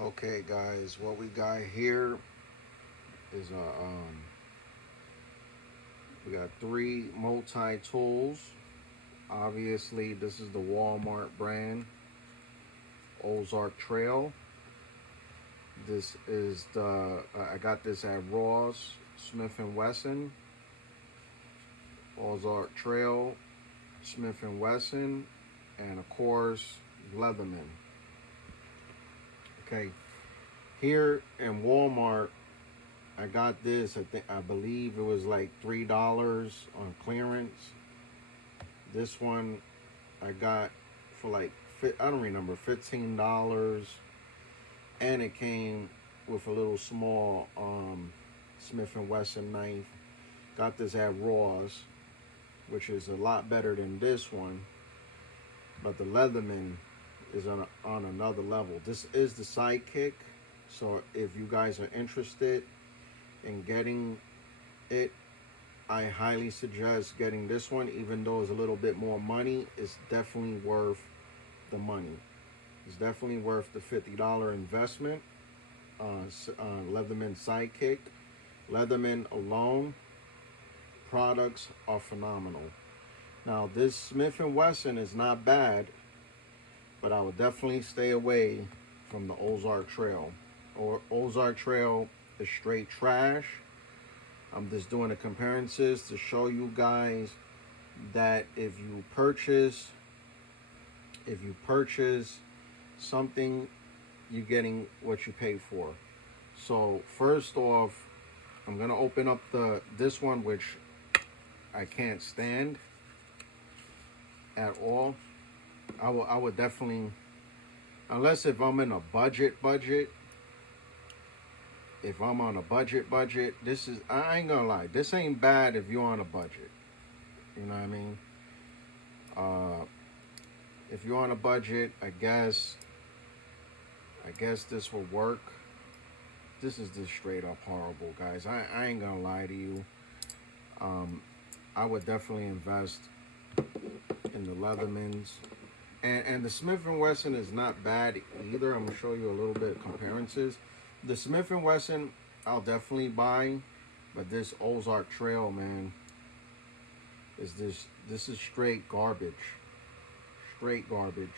Okay, guys, what we got here is we got three multi tools. Obviously, this is the Walmart brand Ozark Trail. This is the I got this at Ross, Smith and Wesson. Ozark Trail, Smith and Wesson, and of course Leatherman. Okay, here in Walmart, I got this. I believe it was like $3 on clearance. This one I got for like I don't remember, $15, and it came with a little small Smith and Wesson knife. Got this at Ross, which is a lot better than this one. But the Leatherman is on another level. This is the sidekick. So if you guys are interested in getting it, I highly suggest getting this one. Even though it's a little bit more money, it's definitely worth the money. It's definitely worth the $50 investment. Leatherman sidekick. Leatherman alone, products are phenomenal. Now this Smith and Wesson is not bad, but I would definitely stay away from the Ozark Trail. Or Ozark Trail is straight trash. I'm just doing the comparisons to show you guys that if you purchase something, you're getting what you pay for. So first off, I'm gonna open up this one, which I can't stand at all. I would definitely, unless if I'm in a budget. If I'm on a budget, this is, I ain't gonna lie, this ain't bad if you're on a budget. You know what I mean? If you're on a budget, I guess this will work. This is just straight up horrible, guys. I ain't gonna lie to you. I would definitely invest in the Leathermans. And the Smith & Wesson is not bad either. I'm going to show you a little bit of comparisons. The Smith & Wesson, I'll definitely buy. But this Ozark Trail, man, this is straight garbage. Straight garbage.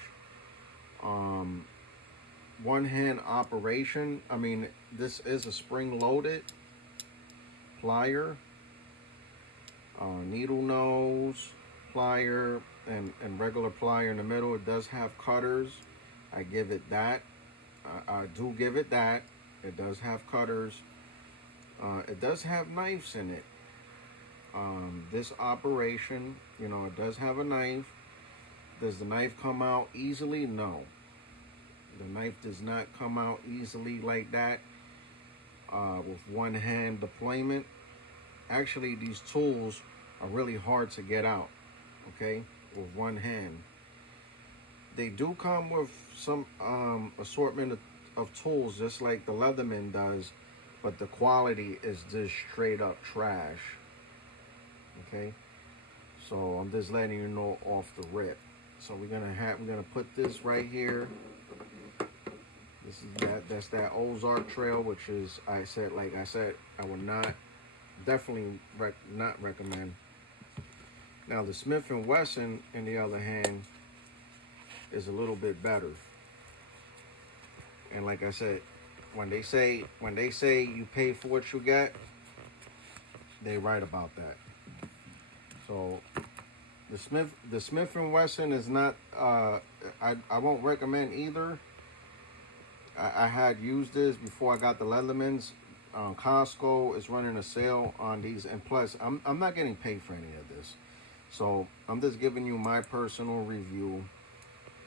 One hand operation. I mean, this is a spring-loaded plier. Needle nose plier and regular plier in the middle. It does have cutters. I give it that. I do give it that. It does have cutters. It does have knives in it. This operation, it does have a knife. Does the knife come out easily? No. The knife does not come out easily like that with one hand deployment. Actually, these tools are really hard to get out, okay, with one hand. They do come with some assortment of tools, just like the Leatherman does, but the quality is just straight up trash, okay? So I'm just letting you know off the rip. So we're gonna put this right here. This is that's that Ozark Trail, which is, like I said, I would definitely not recommend. Now the Smith & Wesson, on the other hand, is a little bit better. And like I said, when they say you pay for what you get, they right about that. So the Smith & Wesson is not, I won't recommend either. I had used this before I got the Leathermans. Costco is running a sale on these, and plus I'm not getting paid for any of this, so I'm just giving you my personal review.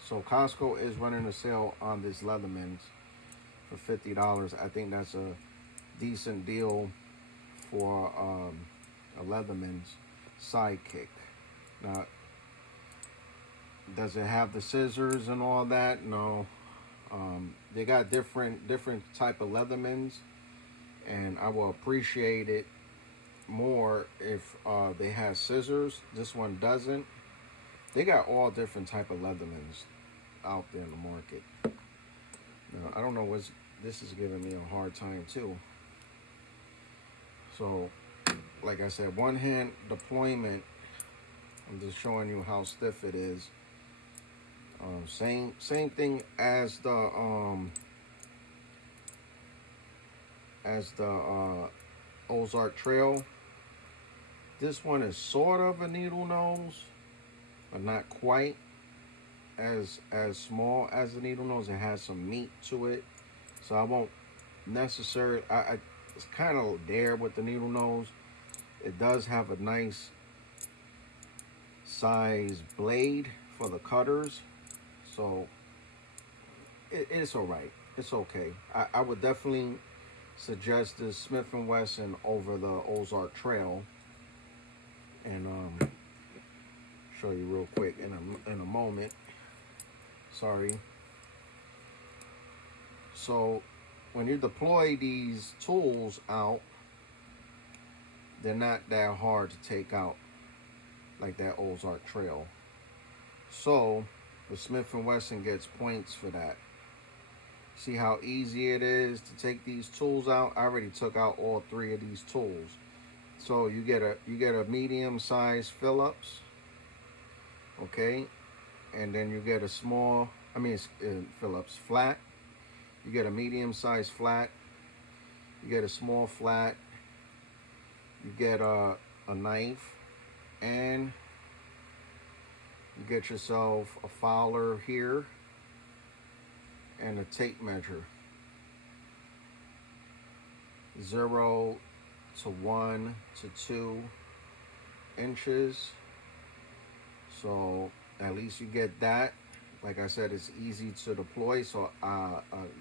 So Costco is running a sale on these Leathermans for $50. I think that's a decent deal for a Leatherman's sidekick. Now, does it have the scissors and all that? No. They got different type of Leathermans, and I will appreciate it more if they have scissors. This one doesn't. They got all different type of Leathermans out there in the market. Now, I don't know this is giving me a hard time too. So, like I said, one hand deployment. I'm just showing you how stiff it is. Same thing as the Ozark Trail. This one is sort of a needle nose, but not quite as small as the needle nose. It has some meat to it, so I won't necessarily. It's kind of there with the needle nose. It does have a nice size blade for the cutters, so it's all right. It's okay. I would definitely suggest this Smith & Wesson over the Ozark Trail, and show you real quick in a moment. Sorry. So when you deploy these tools out, they're not that hard to take out like that Ozark Trail. So the Smith & Wesson gets points for that. See how easy it is to take these tools out? I already took out all three of these tools. So you get a medium size Phillips, okay, and then you get a small, Phillips flat. You get a medium size flat. You get a small flat. You get a knife, and you get yourself a fowler here and a tape measure. 0 to 1 to 2 inches. So at least you get that. Like I said, it's easy to deploy. So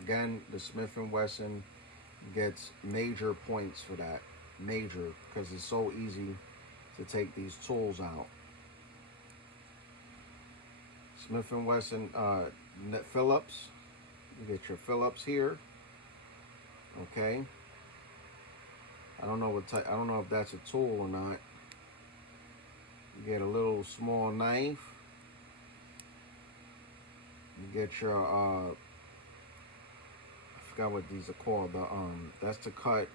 again, the Smith & Wesson gets major points for that. Major, because it's so easy to take these tools out. Smith & Wesson Phillips. You get your Phillips here. Okay. I don't know what type. I don't know if that's a tool or not. You get a little small knife. You get your I forgot what these are called. That's to cut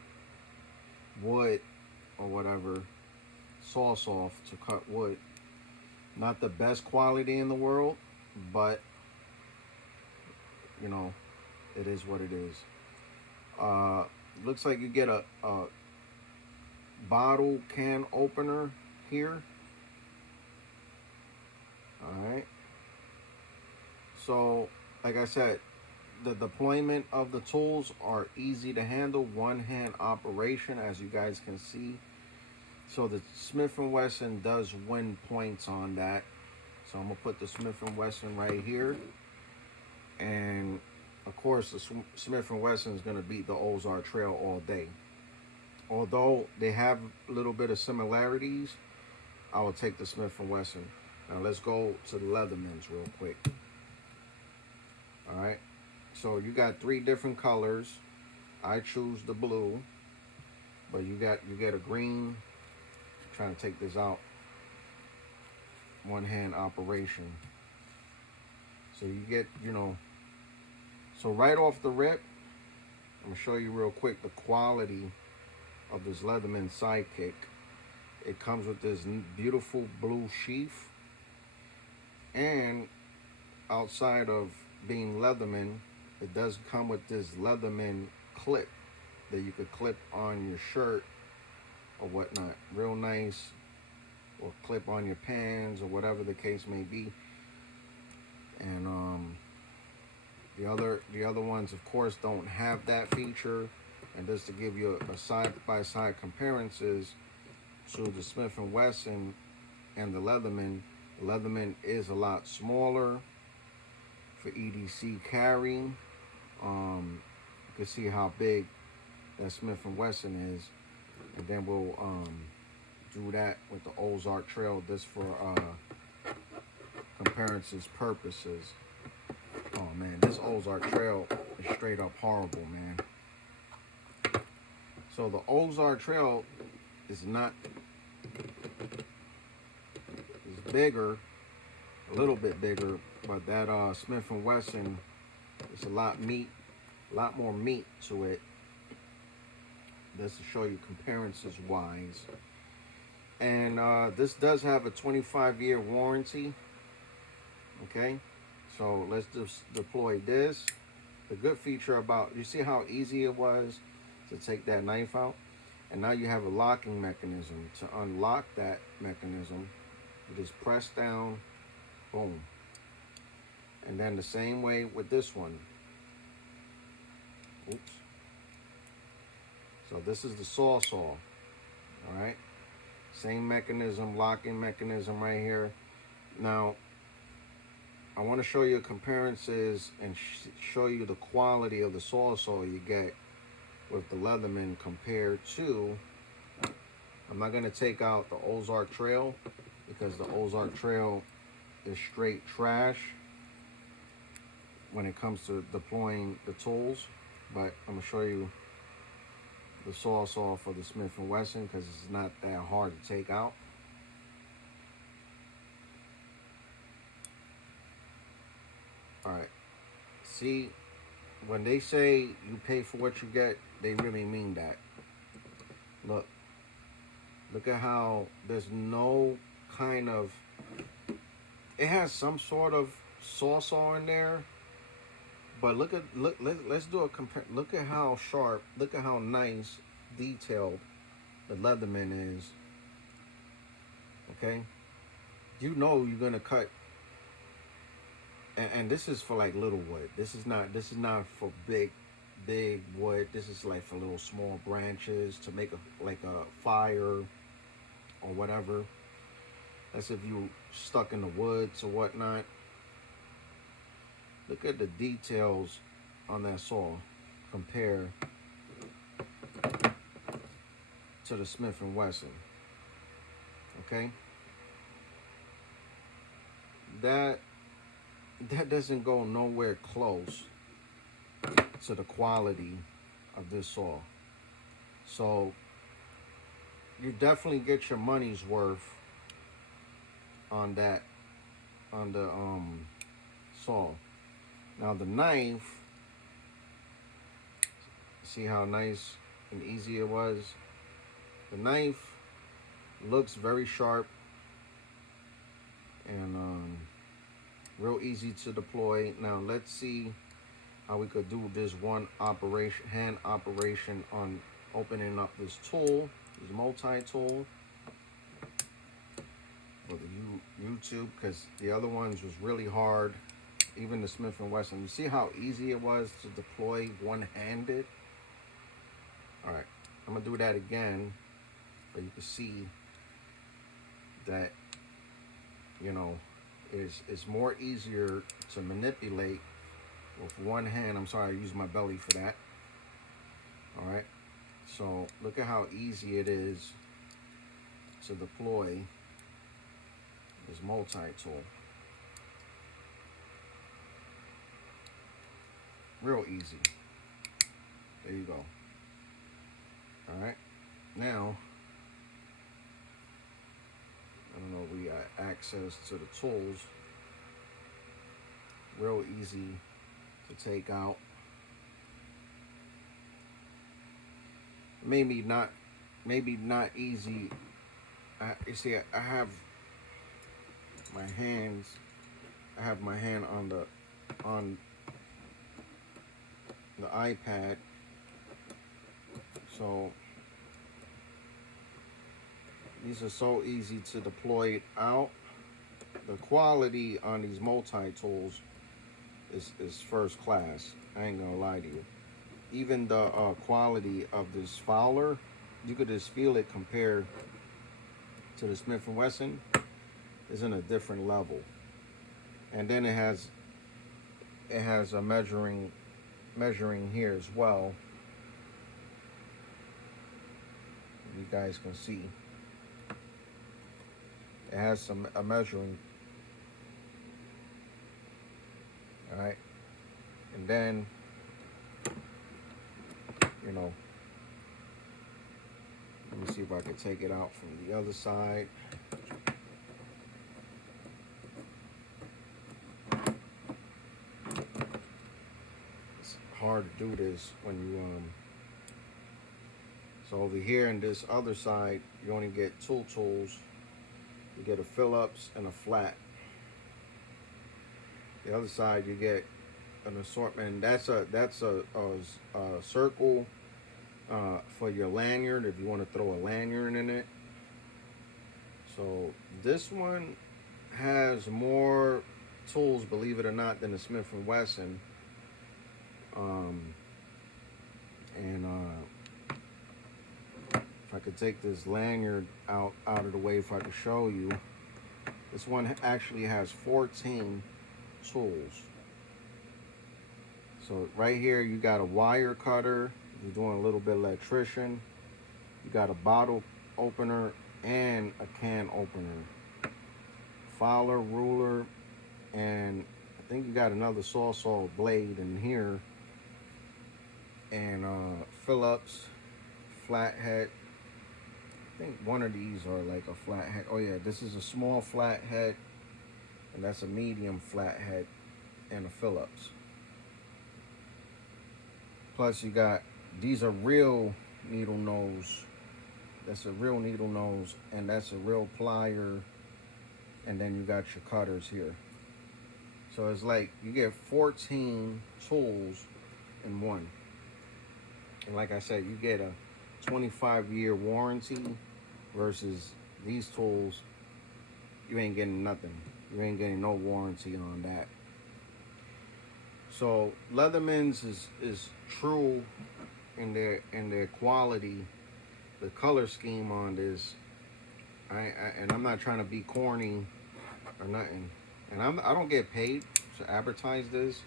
wood or whatever. Saws off to cut wood. Not the best quality in the world, but you know, it is what it is. Looks like you get a bottle can opener here. All right. So, like I said, the deployment of the tools are easy to handle. One hand operation, as you guys can see. So the Smith & Wesson does win points on that. So I'm gonna put the Smith & Wesson right here, and of course the Smith & Wesson is gonna beat the Ozark Trail all day. Although they have a little bit of similarities, I will take the Smith & Wesson. Now let's go to the Leathermans real quick. All right. So you got 3 different colors. I choose the blue, but you get a green. I'm trying to take this out. One hand operation. So you get, so right off the rip, I'm gonna show you real quick the quality of this Leatherman sidekick. It comes with this beautiful blue sheath, and outside of being Leatherman, it does come with this Leatherman clip that you could clip on your shirt or whatnot. Real nice. Or clip on your pants or whatever the case may be. And the other ones, of course, don't have that feature. And just to give you a side-by-side comparisons to the Smith & Wesson and the Leatherman is a lot smaller for EDC carry. You can see how big that Smith & Wesson is, and then we'll do that with the Ozark Trail just for comparisons purposes. Oh man, this Ozark Trail is straight up horrible, man. So the Ozark Trail is not, it's bigger, a little bit bigger, but that Smith & Wesson is a lot meat A lot more meat to it. This to show you comparisons wise. And this does have a 25-year warranty. Okay, so let's just deploy this. The good feature about, you see how easy it was to take that knife out? And now you have a locking mechanism. To unlock that mechanism, you just press down, boom. And then the same way with this one. Oops. So this is the saw. All right. Same mechanism, locking mechanism right here. Now, I want to show you comparisons and show you the quality of the saw you get with the Leatherman compared to, I'm not going to take out the Ozark Trail because the Ozark Trail is straight trash when it comes to deploying the tools, but I'm going to show you the saw for the Smith & Wesson because it's not that hard to take out. All right, see, when they say you pay for what you get, they really mean that. Look at how there's no kind of, it has some sort of saw in there, but let's do a compare. Look at how sharp, look at how nice, detailed the Leatherman is. Okay, you know you're gonna cut, and this is for like little wood. This is not for big wood. This is like for little small branches to make a fire or whatever. That's if you stuck in the woods or whatnot. Look at the details on that saw compared to the Smith & Wesson. Okay, that doesn't go nowhere close to the quality of this saw. So you definitely get your money's worth on that, on the saw. Now the knife, see how nice and easy it was? The knife looks very sharp and real easy to deploy. Now let's see how we could do this one hand operation on opening up this tool, this multi-tool for the YouTube, because the other ones was really hard. Even the Smith & Wesson. You see how easy it was to deploy one-handed? All right, I'm gonna do that again so you can see that, you know, it's more easier to manipulate with one hand. I'm sorry, I used my belly for that. All right, so look at how easy it is to deploy this multi-tool. Real easy. There you go. All right, now I don't know, we got access to the tools. Real easy to take out. Maybe not easy. You see, I have my hands. I have my hand on the iPad, so these are so easy to deploy out. The quality on these multi-tools is first class. I ain't gonna lie to you. Even the quality of this Fowler, you could just feel it compared to the Smith & Wesson. Is in a different level. And then it has a measuring here as well. You guys can see it has a measuring. All right, and then, you know, let me see if I can take it out from the other side. It's hard to do this when you so over here in this other side you only get two tools. You get a Phillips and a flat. The other side you get an assortment. That's a circle for your lanyard if you want to throw a lanyard in it. So this one has more tools, believe it or not, than the Smith and Wesson. If I could take this lanyard out of the way, if I could show you, this one actually has 14 tools. So right here you got a wire cutter. You're doing a little bit of electrician. You got a bottle opener and a can opener, filer, ruler, and I think you got another saw blade in here, and Phillips flathead. I think one of these are like a flathead. Oh yeah, this is a small flathead, and that's a medium flathead, and a Phillips. Plus you got, these are real needle nose. That's a real needle nose, and that's a real plier, and then you got your cutters here. So it's like you get 14 tools in one. And like I said, you get a 25-year warranty versus these tools, you ain't getting nothing. You ain't getting no warranty on that. So Leatherman's is true in their quality. The color scheme on this, and I'm not trying to be corny or nothing, and I don't get paid to advertise this.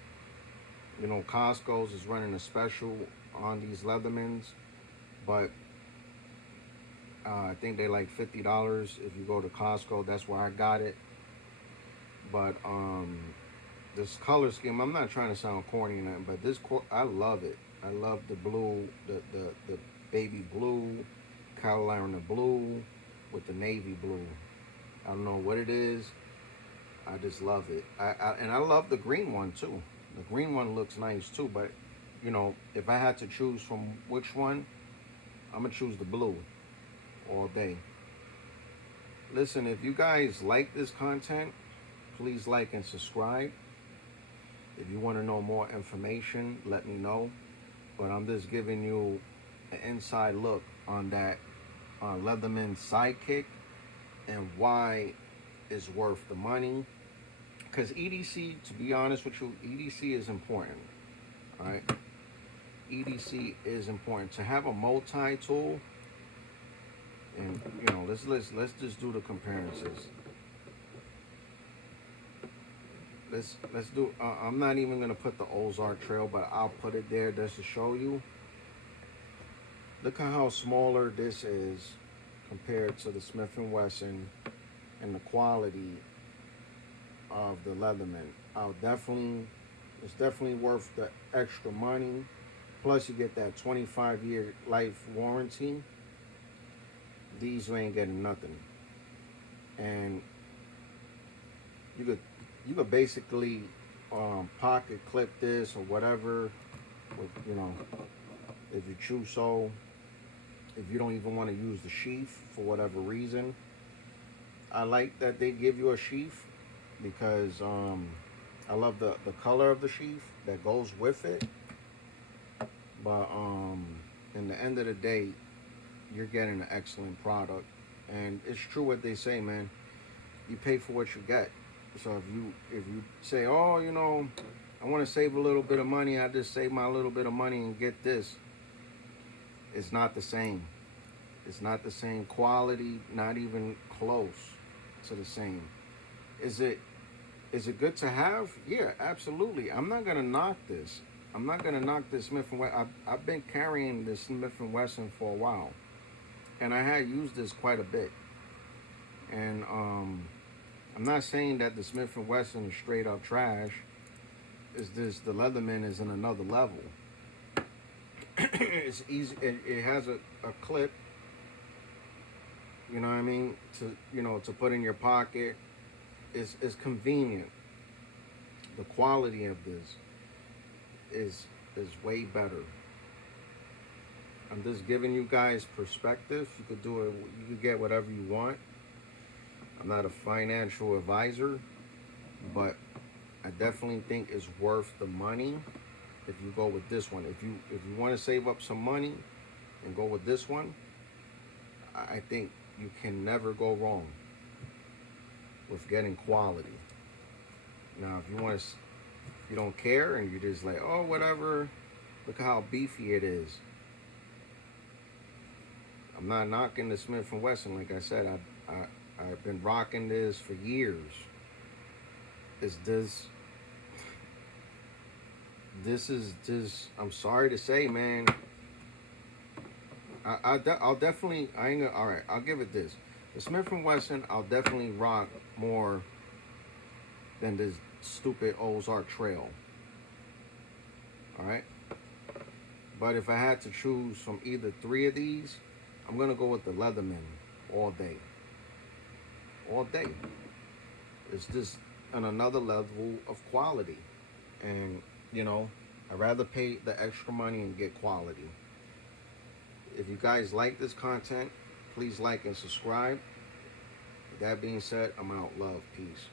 You know, Costco's is running a special on these Leathermans, but I think they like $50 if you go to Costco. That's where I got it. But this color scheme, I'm not trying to sound corny or nothing, but this I love it. I love the blue, the baby blue, Carolina blue with the navy blue. I don't know what it is. I just love it. And I love the green one too. The green one looks nice too, but you know, if I had to choose from which one, I'm gonna choose the blue all day. Listen, if you guys like this content, please like and subscribe. If you want to know more information, let me know. But I'm just giving you an inside look on that Leatherman sidekick and why it's worth the money. Because EDC, to be honest with you, EDC is important. All right, EDC is important. To have a multi-tool, and you know, let's just do the comparisons. Let's do. I'm not even gonna put the Ozark Trail, but I'll put it there just to show you. Look at how smaller this is compared to the Smith and Wesson, and the quality of the Leatherman. It's definitely worth the extra money. Plus, you get that 25-year life warranty. These you ain't getting nothing, and you could basically pocket clip this or whatever, with, you know, if you choose so. If you don't even want to use the sheath for whatever reason, I like that they give you a sheath because I love the color of the sheath that goes with it. But in the end of the day, you're getting an excellent product, and it's true what they say, man. You pay for what you get. So if you say, oh, you know, I want to save a little bit of money, I just save my little bit of money and get this. It's not the same. It's not the same quality, not even close to the same. Is it good to have? Yeah, absolutely. I'm not gonna knock this. I'm not gonna knock this Smith and Wesson. I've been carrying this Smith and Wesson for a while, and I had used this quite a bit. And I'm not saying that the Smith and Wesson is straight up trash. It's just the Leatherman is in another level. It's easy. It has a clip. You know what I mean? To put in your pocket. It's convenient. The quality of this is is way better. I'm just giving you guys perspective. You could do it. You could get whatever you want. I'm not a financial advisor, but I definitely think it's worth the money if you go with this one. If you want to save up some money and go with this one, I think you can never go wrong with getting quality. Now, if you want to, you don't care and you're just like, oh, whatever. Look how beefy it is. I'm not knocking the Smith & Wesson. Like I said, I've been rocking this for years. Is this is just, I'm sorry to say, man. I'll definitely, I ain't gonna, all right, I'll give it this. The Smith & Wesson, I'll definitely rock more than this stupid Ozark Trail. All right. But if I had to choose from either three of these, I'm gonna go with the Leatherman all day. All day. It's just on another level of quality. And, you know, I'd rather pay the extra money and get quality. If you guys like this content, please like and subscribe. With that being said, I'm out. Love. Peace.